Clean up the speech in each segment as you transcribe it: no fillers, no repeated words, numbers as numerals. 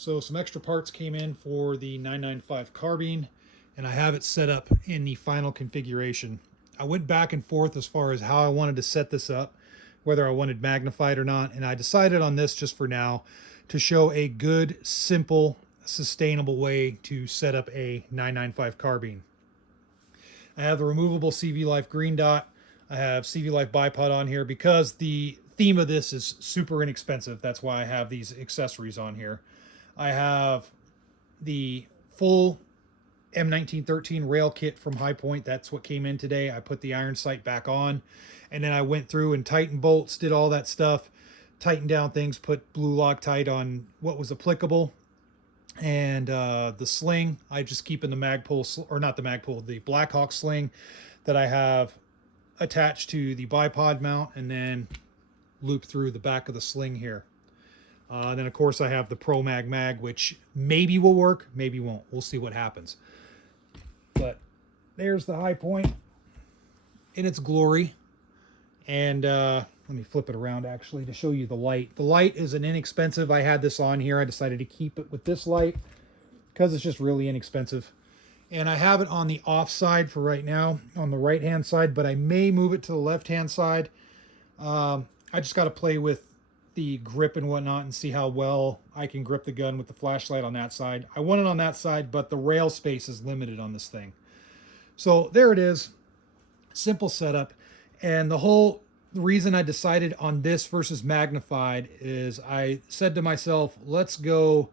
So some extra parts came in for the 995 carbine, and I have it set up in the final configuration. I went back and forth as far as how I wanted to set this up, whether I wanted magnified or not, and I decided on this just for now to show a good, simple, sustainable way to set up a 995 carbine. I have the removable CV Life green dot. I have CV Life bipod on here because the theme of this is super inexpensive. That's why I have these accessories on here. I have the full M1913 rail kit from High Point. That's what came in today. I put the iron sight back on, and then I went through and tightened bolts, did all that stuff, tightened down things, put blue Loctite on what was applicable. And the sling, I just keep in the Magpul, or not the Magpul, the Blackhawk sling that I have attached to the bipod mount, and then loop through the back of the sling here. Then of course I have the Pro Mag, which maybe will work, maybe won't. We'll see what happens. But there's the High Point in its glory. And let me flip it around actually to show you the light. The light is an inexpensive. I had this on here. I decided to keep it with this light because it's just really inexpensive. And I have it on the off side for right now, on the right hand side, but I may move it to the left hand side. I just got to play with the grip and whatnot and see how well I can grip the gun with the flashlight on that side. I want it on that side, but the rail space is limited on this thing. So there it is. Simple setup. And the reason I decided on this versus magnified is I said to myself, let's go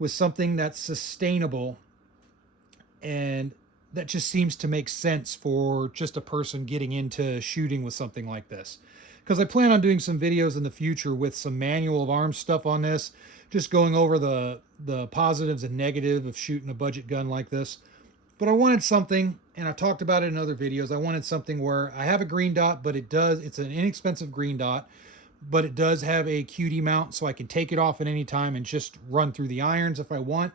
with something that's sustainable and that just seems to make sense for just a person getting into shooting with something like this. Because I plan on doing some videos in the future with some manual of arms stuff on this, just going over the positives and negatives of shooting a budget gun like this. But I wanted something, and I talked about it in other videos, I wanted something where I have a green dot, but it's an inexpensive green dot, but it does have a QD mount, so I can take it off at any time and just run through the irons if I want.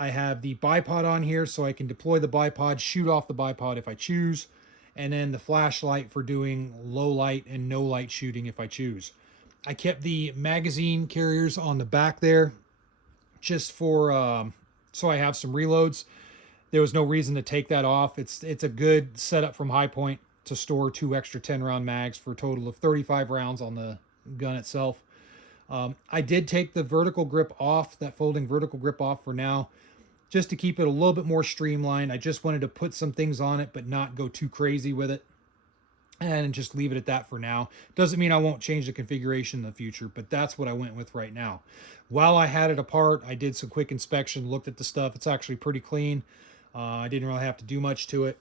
I have the bipod on here, so I can deploy the bipod, shoot off the bipod if I choose, and then the flashlight for doing low light and no light shooting if I choose. I kept the magazine carriers on the back there just for so I have some reloads. There was no reason to take that off. It's a good setup from High Point to store 2 extra 10-round mags for a total of 35 rounds on the gun itself. I did take the vertical grip off, that folding vertical grip off for now, just to keep it a little bit more streamlined. I just wanted to put some things on it, but not go too crazy with it. And just leave it at that for now. Doesn't mean I won't change the configuration in the future, but that's what I went with right now. While I had it apart, I did some quick inspection, looked at the stuff. It's actually pretty clean. I didn't really have to do much to it.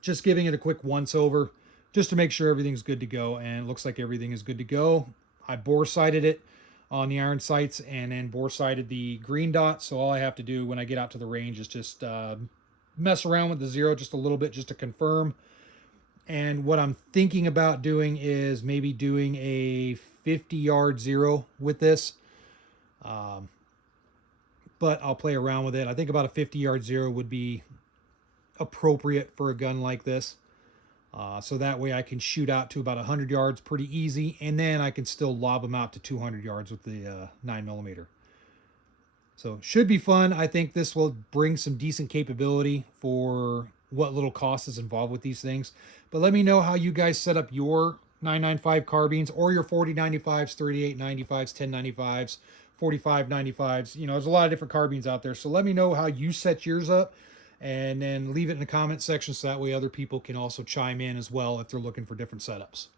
Just giving it a quick once over just to make sure everything's good to go, and it looks like everything is good to go. I bore sighted it on the iron sights and then bore sighted the green dot, so all I have to do when I get out to the range is just mess around with the zero just a little bit just to confirm. And what I'm thinking about doing is maybe doing a 50-yard zero with this. But I'll play around with it. I think about a 50-yard zero would be appropriate for a gun like this. So that way I can shoot out to about 100 yards pretty easy, and then I can still lob them out to 200 yards with the 9mm. So should be fun. I think this will bring some decent capability for what little cost is involved with these things. But let me know how you guys set up your 995 carbines or your 4095s, 3895s, 1095s, 4595s. You know, there's a lot of different carbines out there. So let me know how you set yours up, and then leave it in the comment section so that way other people can also chime in as well if they're looking for different setups.